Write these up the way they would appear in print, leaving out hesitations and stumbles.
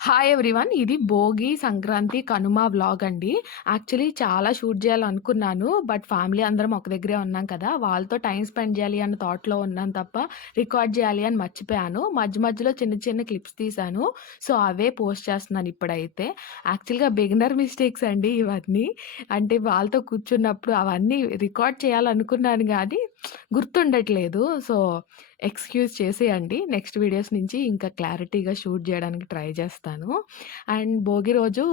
Hi everyone. ఇది Bhogi, Sankranti, Kanuma vlog అండి. Actually చాలా షూట్ చేయాలనుకున్నాను. బట్ ఫ్యామిలీ అందరం ఒక దగ్గరే ఉన్నాం కదా! వాళ్ళతో టైమ్ స్పెండ్ చేయాలి అన్న థాట్‌లో ఉన్నాను తప్ప, రికార్డ్ చేయాలి అని మర్చిపోయాను. మధ్య మధ్యలో చిన్న చిన్న క్లిప్స్ తీశాను. సో, అవే పోస్ట్ చేస్తున్నాను ఇప్పుడైతే. యాక్చువల్‌గా బిగినర్ మిస్టేక్స్ అండి ఇవన్నీ. అంటే వాళ్ళతో కూర్చున్నప్పుడు అవన్నీ రికార్డ్ చేయాలనుకున్నాను గానీ గుర్తుండట్లేదు. సో, ఎక్స్‌క్యూజ్ చేసేయండి. నెక్స్ట్ వీడియోస్ నుంచి ఇంకా క్లారిటీగా షూట్ జేయడానికి ట్రై జేస్తాను. అండ్ భోగి రోజు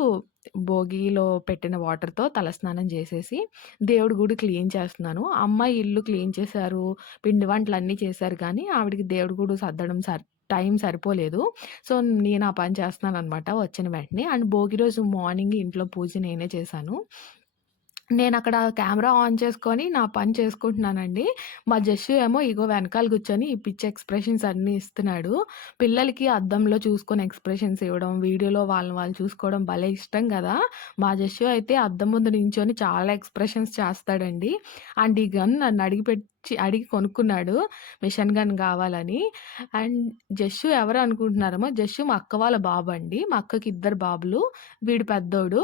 భోగిలో పెట్టిన వాటర్‌తో తలస్నానం జేసేసి, దేవుడి గుడి క్లీన్ చేస్తున్నాను. అమ్మ ఇల్లు క్లీన్ చేశారు, పిండి వంటలన్నీ చేశారు కానీ, ఆవిడకి దేవుడి గుడి సర్దడం టైం సరిపోలేదు. సో, నేను ఆ పని చేస్తున్నాననమాట వచ్చిన వెంటనే. అండ్ భోగి రోజు మార్నింగ్ ఇంట్లో పూజ నేనే చేశాను. నేనక్కడ కెమెరా ఆన్ చేసుకొని నా పని చేసుకుంటున్నానండి. మా జస్సు ఏమో ఇగో వెనకాల కూర్చొని ఈ పిచ్చి ఎక్స్‌ప్రెషన్స్ అన్నీ ఇస్తున్నాడు. పిల్లలకి అద్దంలో చూసుకొని ఎక్స్‌ప్రెషన్స్ ఇవ్వడం, వీడియోలో వాళ్ళని వాళ్ళు చూసుకోవడం భలే ఇష్టం గదా! మా జస్సు అయితే అద్దం ముందు నించొని చాలా ఎక్స్‌ప్రెషన్స్ చేస్తాడండి. అండ్ ఈ గన్ నన్ను అడిగి కొనుక్కున్నాడు. మిషన్ గన్ గావాలని. అండ్ జస్సు ఎవరు అనుకుంటున్నారేమో, జస్సు మా అక్క వాళ్ళ బాబండి. మా అక్కకి ఇద్దరు బాబులు. వీడు పెద్దోడు.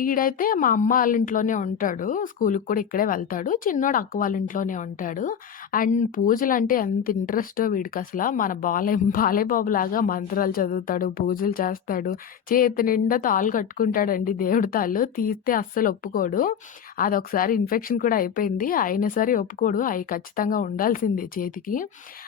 ఈడైతే మా అమ్మ వాళ్ళ ఇంట్లోనే ఉంటాడు. స్కూలుకి కూడా ఇక్కడే వెళ్తాడు. చిన్నోడు అక్క వాళ్ళ ఇంట్లోనే ఉంటాడు. అండ్ పూజలంటే ఎంత ఇంట్రెస్టో వీడికసల. మన బాలేబాబులాగా మంత్రాలు చదువుతాడు, పూజలు చేస్తాడు. చేతి నిండా తాళ్ళు కట్టుకుంటాడండి దేవుడి తాళ్ళు. తీస్తే అస్సలు ఒప్పుకోడు. అదొకసారి ఇన్ఫెక్షన్ కూడా అయిపోయింది. అయినా సరే ఒప్పుకోడు. అయి ఖచ్చితంగా ఉండాల్సిందే చేతికి.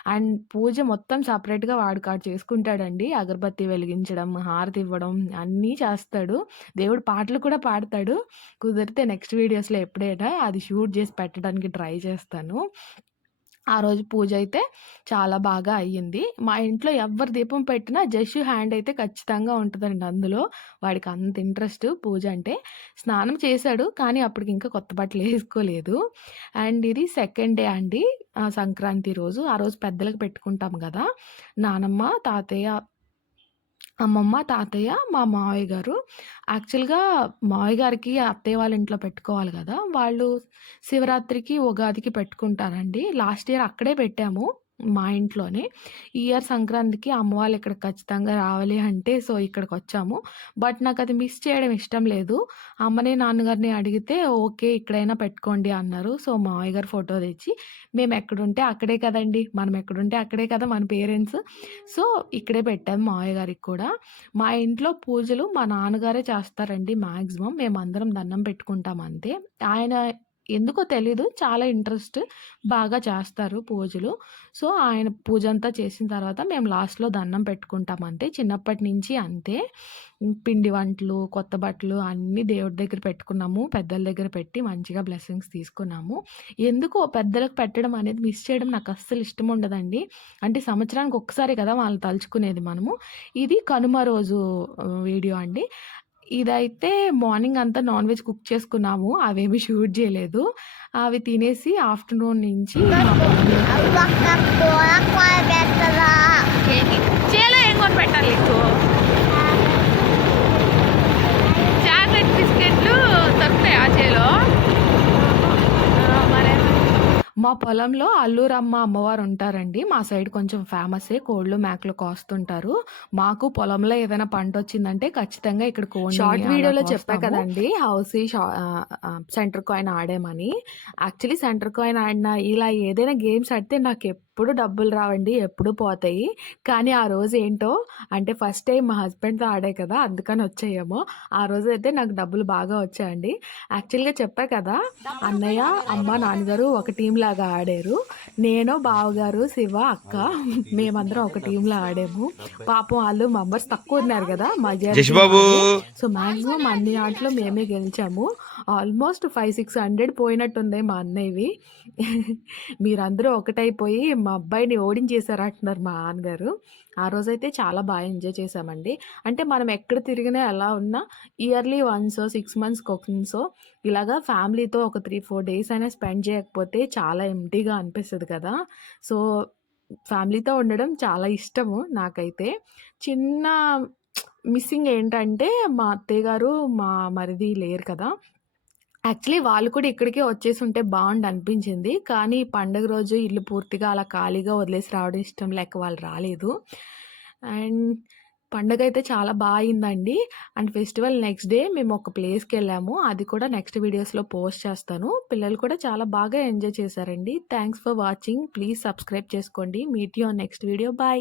అండ్ పూజ మొత్తం సెపరేట్‌గా వాడు చేసుకుంటాడండి. అగరబత్తి వెలిగించడం, హారతి ఇవ్వడం అన్నీ చేస్తాడు. దేవుడు పాటలు కూడా పాడతాడు. కుదిరితే నెక్స్ట్ వీడియోస్‌లో ఎప్పుడైనా అది షూట్ జేసి పెట్టడానికి ట్రై చేస్తాను. ఆ రోజు పూజైతే చాలా బాగా అయ్యింది. మా ఇంట్లో ఎవ్వరు దీపం పెట్టినా జష్ హ్యాండ్ అయితే ఖచ్చితంగా ఉంటదండి అందులో. వాడికి అంత ఇంట్రెస్ట్ పూజంటే. స్నానం చేశాడు. కానీ అప్పటికింకా కొత్త బట్టలేసుకోలేదు. అండ్ ఇది సెకండ్ డే అండి. సంక్రాంతి రోజు. ఆ రోజు పెద్దలకి పెట్టుకుంటాం గదా! నానమ్మ, తాతయ్య, అమ్మమ్మ, తాతయ్య, మా మావయ్య గారు. యాక్చువల్‌గా మావయ్య గారికి అత్తయ్య వాళ్ళ ఇంట్లో పెట్టుకోవాలి గదా! వాళ్ళు శివరాత్రికి, ఉగాదికి పెట్టుకుంటారండి. లాస్ట్ ఇయర్ అక్కడే పెట్టాము. మా ఇంట్లోనే. ఈ ఇయర్ సంక్రాంతికి అమ్మ వాళ్ళు ఇక్కడికి ఖచ్చితంగా రావాలి అంటే, సో, ఇక్కడికొచ్చాము. బట్ నాకది మిస్ చేయడం ఇష్టం లేదు. అమ్మని, నాన్నగారిని అడిగితే ఓకే. ఇక్కడైనా పెట్టుకోండి అన్నారు. సో, మావయ్య గారు ఫోటో తెచ్చి మేమెక్కడుంటే అక్కడే కదండీ! మనం ఎక్కడుంటే అక్కడే కదా మన పేరెంట్స్. సో, ఇక్కడే పెట్టాం మావయ్య గారికి కూడా. మా ఇంట్లో పూజలు మా నాన్నగారే చేస్తారండి మాక్సిమం. మేమందరం దండం పెట్టుకుంటాం అంతే. ఆయన ఎందుకో తెలీదు చాలా ఇంట్రెస్ట్. బాగా చేస్తారు పూజలు. సో, ఆయన పూజంతా చేసిన తర్వాత మేము లాస్ట్‌లో దండం పెట్టుకుంటాం అంతే. చిన్నప్పటి నుంచి అంతే. పిండి వంటలు, కొత్త బట్టలు అన్నీ దేవుడి దగ్గర పెట్టుకున్నాము. పెద్దల దగ్గర పెట్టి మంచిగా బ్లెస్సింగ్స్ తీసుకున్నాము. ఎందుకో పెద్దలకు పెట్టడం అనేది మిస్ చేయడం నాకస్సలు ఇష్టముండదండి. అంటే సంవత్సరానికి ఒక్కసారే కదా వాళ్ళని తలుచుకునేది మనము. ఇది కనుమ రోజు వీడియో అండి. ఇదైతే మార్నింగ్ అంతా నాన్ వెజ్ కుక్ చేసుకున్నాము. అవేమి షూట్ జేయలేదు. అవి తినేసి ఆఫ్టర్‌నూన్ నుంచి మా పొలంలోకి ఏంటి? చేలో ఏం కొనిపెట్టాలి నీకు? చాక్లెట్ బిస్కెట్లు దొరుకుతాయా చేలో? మా పొలంలో అల్లూరమ్మ అమ్మవారుంటారండి. మా సైడ్ కొంచెం ఫేమస్సే. కోళ్ళు, మేకలు కాస్తుంటారు. మాకు పొలంలో ఏదైనా పంటొచ్చిందంటే ఖచ్చితంగా ఇక్కడ కోడిని షార్ట్ వీడియోలో చెప్పా కదండీ! సెంటర్ కాయిన్ ఆడామని. యాక్చువల్లీ సెంటర్ కాయిన్ ఆడినా, ఇలా ఏదైనా గేమ్స్ ఆడితే నాకెప్పుడు డబ్బులు రావండి. ఎప్పుడూ పోతాయి. కానీ ఆ రోజేంటో అంటే ఫస్ట్ టైమ్ మా హస్బెండ్‌తో ఆడా కదా! అందుకని వచ్చాయేమో. ఆ రోజైతే నాకు డబ్బులు బాగా వచ్చాయండి. యాక్చువల్‌గా చెప్పా కదా! అన్నయ్య, అమ్మ, నాన్నగారు ఒక టీమ్‌లాగా ఆడారు. నేను, బావగారు, శివ, అక్క మేమందరం ఒక టీమ్‌లో ఆడాము. పాపం ఆళ్ళు మెంబర్స్ తక్కువున్నారు గదా! జష్ మెజారిటీ బాబు మాదే. సో, మాక్సిమం అన్ని ఆటలో మేమే గెలిచాము. ఆల్మోస్ట్ 5, 600 పోయినట్టున్నాయి మా అన్నయ్యవి. మీరందరూ ఒకటైపోయి మా అబ్బాయిని ఓడించేసారంటున్నారు మా నాన్నగారు. ఆ రోజైతే చాలా ఎంజాయ్ చేశామండి. అంటే మనం ఎక్కడ తిరిగినా ఎలా ఉన్నా ఇయర్లీ వన్సో, 6 మంత్స్‌కొన్సో ఇలాగా ఫ్యామిలీతో ఒక 3, 4 డేస్ అయినా స్పెండ్ చేయకపోతే చాలా ఎంప్టీగా అనిపిస్తది కదా! సో, ఫ్యామిలీతో ఉండడం చాలా ఇష్టము నాకైతే. చిన్న మిస్సింగ్ ఏంటంటే మా అత్తయ్య గారు, మా మరిది లేరు కదా! యాక్చువల్లీ వాళ్ళు కూడా ఇక్కడికే వచ్చేసుంటే బావుండనిపించింది. కానీ పండుగ రోజు ఇల్లు పూర్తిగా అలా ఖాళీగా వదిలేసి రావడం ఇష్టం లేక వాళ్ళు రాలేదు. అండ్ పండగైతే చాలా అయిందండి. అండ్ ఫెస్టివల్ నెక్స్ట్ డే మేము ఒక ప్లేస్‌కెళ్ళాము. అది కూడా నెక్స్ట్ వీడియోస్‌లో పోస్ట్ చేస్తాను. పిల్లలు కూడా చాలా బాగా ఎంజాయ్ చేశారండి. Thanks for watching. Please subscribe చేసుకోండి. Meet you on next video. Bye.